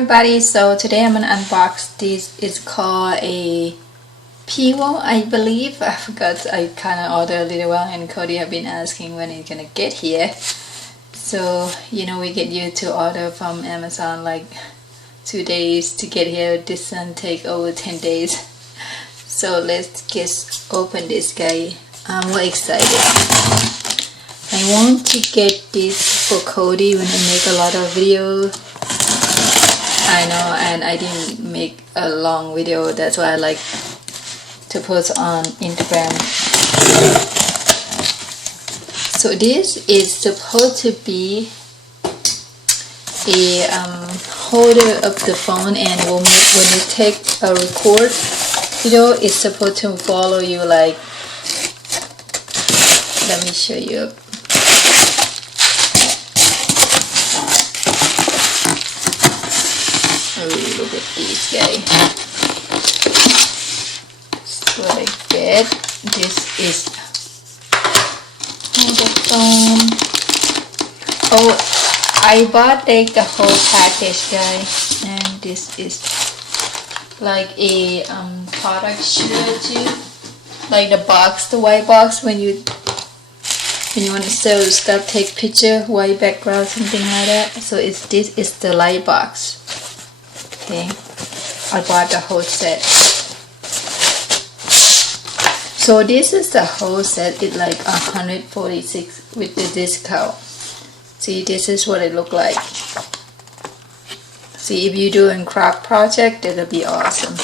everybody, so today I'm gonna unbox this. It's called a Pivo, I believe. I forgot, I kinda ordered a little while and Cody have been asking when it's gonna get here. So we get used to order from Amazon like 2 days to get here. This one take over 10 days. So let's just open this guy. I'm really excited. I want to get this for Cody when I make a lot of videos. I know, and I didn't make a long video, that's why I like to post on Instagram. So this is supposed to be a holder of the phone, and when you take a record video, it's supposed to follow you. Like, let me show you. Oh, look at this guy. That's what I get. This is the phone. Oh, I bought like the whole package, guys, and this is like a product shirt too, like the box, the white box. When you want to sell stuff, take picture, white background, something like that. So this is the light box. Okay, I bought the whole set. So this is the whole set. It's like 146 with the discount. See, this is what it look like. See, if you do a craft project, it'll be awesome.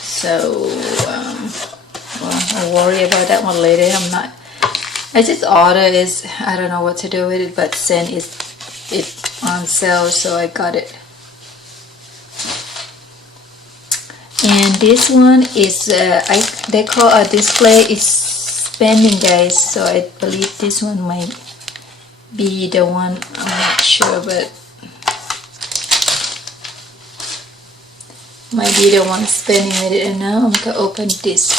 So well, I'll worry about that one later. I just ordered it. I don't know what to do with it, but send it on sale, so I got it. And this one is they call a display. It's spending, guys, so I believe this one might be the one. I'm not sure, but might be the one spending with it. And now I'm gonna open this.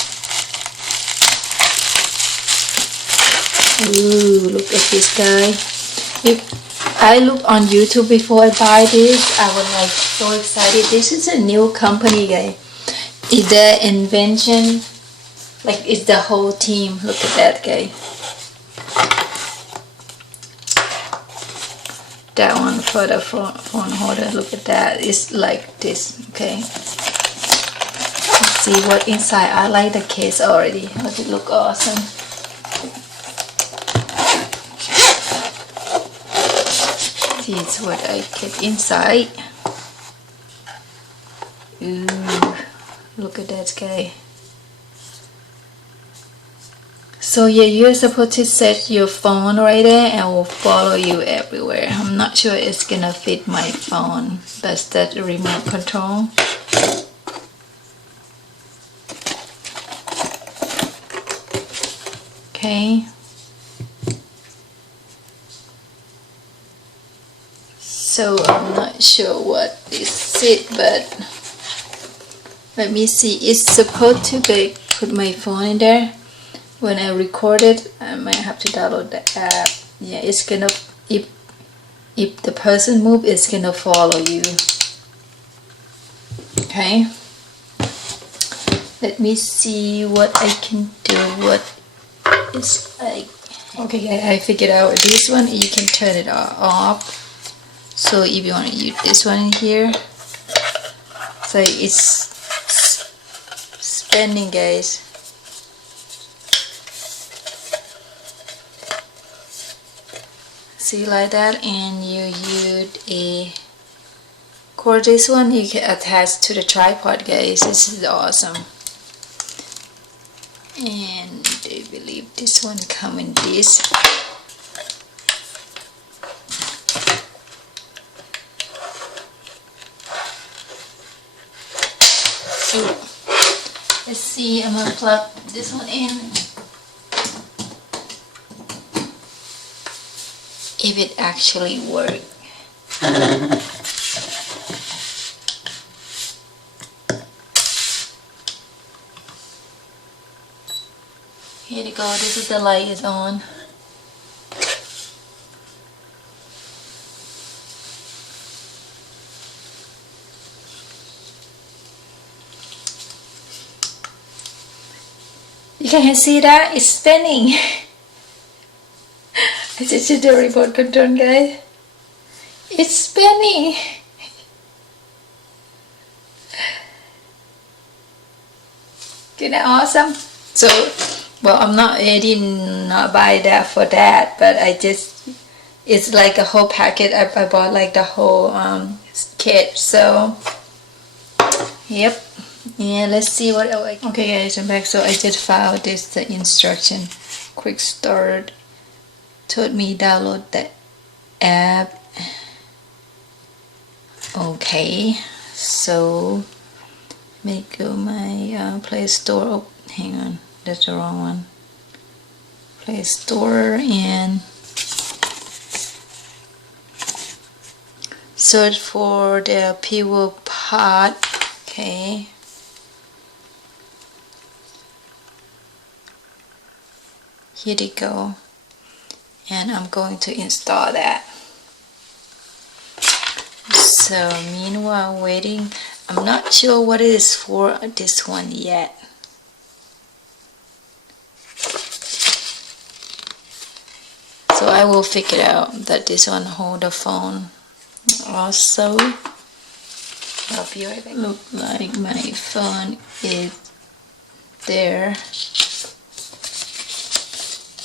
Ooh, look at this guy. If I look on YouTube before I buy this, I was like so excited. This is a new company, guys. It's the invention, like it's the whole team. Look at that guy. That one for the phone holder. Look at that. It's like this. Okay. Let's see what inside. I like the case already. Does it look awesome? This is what I kept inside. Ooh, look at that guy. So yeah, you're supposed to set your phone right there and will follow you everywhere. I'm not sure it's gonna fit my phone. That's that remote control. Okay. So I'm not sure what is it, but let me see. It's supposed to be put my phone in there. When I record it, I might have to download the app. Yeah, it's gonna, if the person move, it's gonna follow you. Okay. Let me see what I can do. What is like. Okay, I figured out this one. You can turn it off. So if you want to use this one in here, so it's spinning, guys. See, like that, and you use a cord. This one you can attach to the tripod, guys. This is awesome. And I believe this one come in this. So let's see, I'm gonna plug this one in. If it actually works. Here you go, this is the light is on. You can see that it's spinning. I just did the remote control, guys. It's spinning. Isn't that awesome? So, well, I'm not, I did not buy that for that, but I just, it's like a whole packet. I bought like the whole kit. So, yep. Yeah, let's see what else. Okay, guys, I'm back. So I just found this the instruction. Quick start. Told me download the app. Okay, so let me go my Play Store. Oh, hang on, that's the wrong one. Play Store and search for the Pivo I. Okay. Here they go. And I'm going to install that. So meanwhile waiting, I'm not sure what it is for this one yet. So I will figure out that this one hold the phone. Also, I'll be right back. Look like my phone is there.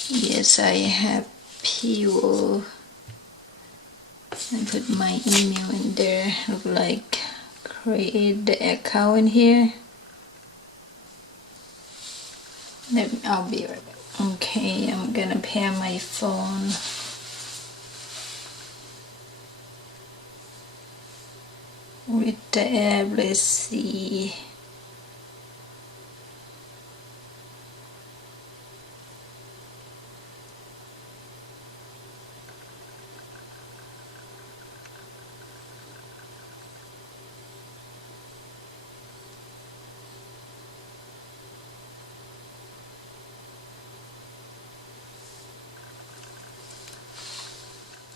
Yes, I have Pivo. And put my email in there. Look like create the account in here. I'll be right back. Okay, I'm gonna pair my phone. With the app, let's see.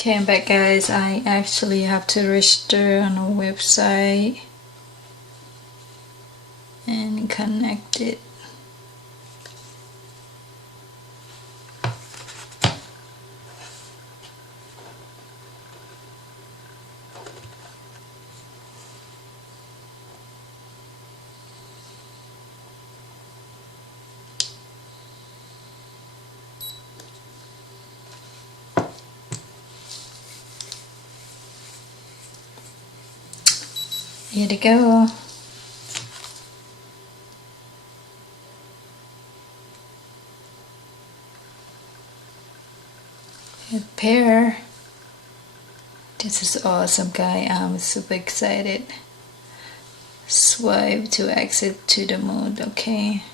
Okay, I'm back, guys. I actually have to register on a website and connect it. Here we go. A pair. This is awesome, guy. I'm super excited. Swipe to exit to the mode. Okay.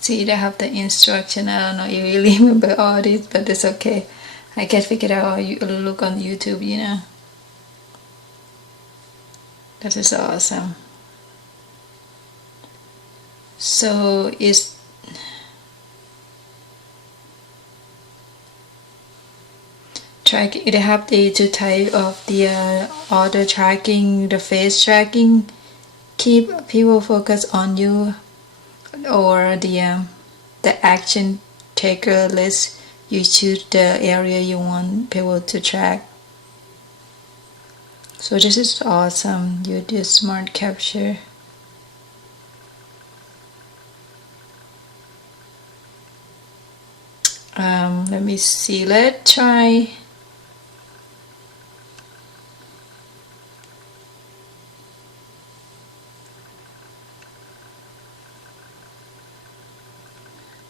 See, they have the instruction. I don't know you really remember all this, but it's okay. I can figure out how you look on YouTube, you know. That is awesome. So it's track. They have the two type of the auto tracking, the face tracking. Keep people focus on you. Or the action taker list. You choose the area you want people to track. So this is awesome. You do smart capture. Let me see. Let's try.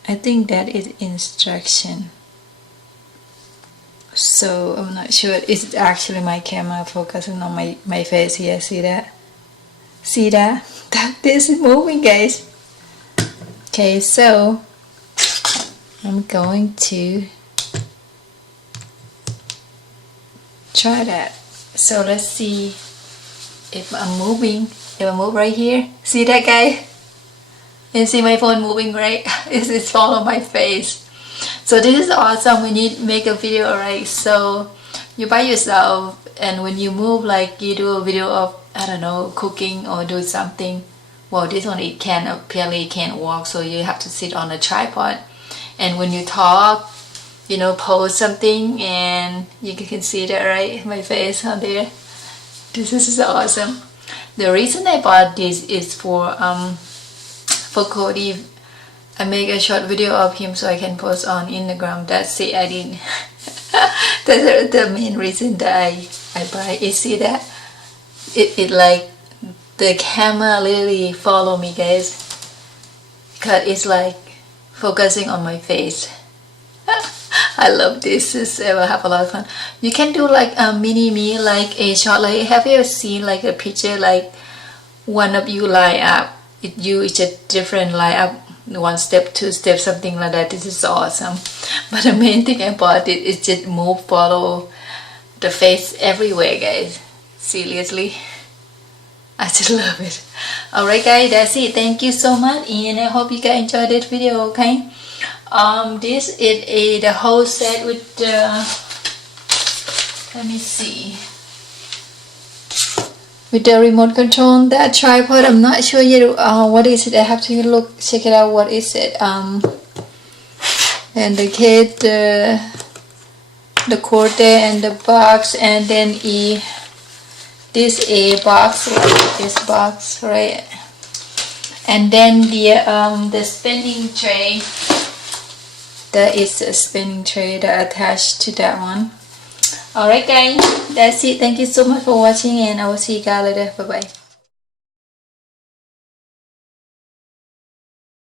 I think that is instruction. So I'm not sure. It's actually my camera focusing on my face here. See that? See that? This is moving, guys. Okay, so I'm going to try that. So let's see if I'm moving. If I move right here. See that, guys? You see my phone moving, right? It's follow my face. So this is awesome when you make a video, alright? So you by yourself, and when you move, like you do a video of, I don't know, cooking or do something. Well, this one it can apparently can't walk, so you have to sit on a tripod. And when you talk, you know, post something, and you can see that, right? My face on there. This is awesome. The reason I bought this is for Cody. I make a short video of him so I can post on Instagram. That's it. I didn't. That's the main reason that I buy. You see that? It like the camera literally follow me, guys, because it's like focusing on my face. I love this. I will have a lot of fun. You can do like a mini me, like a short. Like, have you ever seen like a picture like one of you line up? It's a different line up. 1 step, 2 steps, something like that. This is awesome. But the main thing about it is just move, follow the face everywhere, guys. Seriously, I just love it. Alright guys, that's it. Thank you so much, and I hope you guys enjoyed this video. Okay, this is the whole set with the, let me see, with the remote control. That tripod, I'm not sure yet what is it. I have to check it out. What is it? And the kit, the cord there, and the box, and then this a box, like this box, right? And then the spinning tray. There is a spinning tray that attached to that one. Alright guys, that's it. Thank you so much for watching, and I will see you guys later. Bye bye.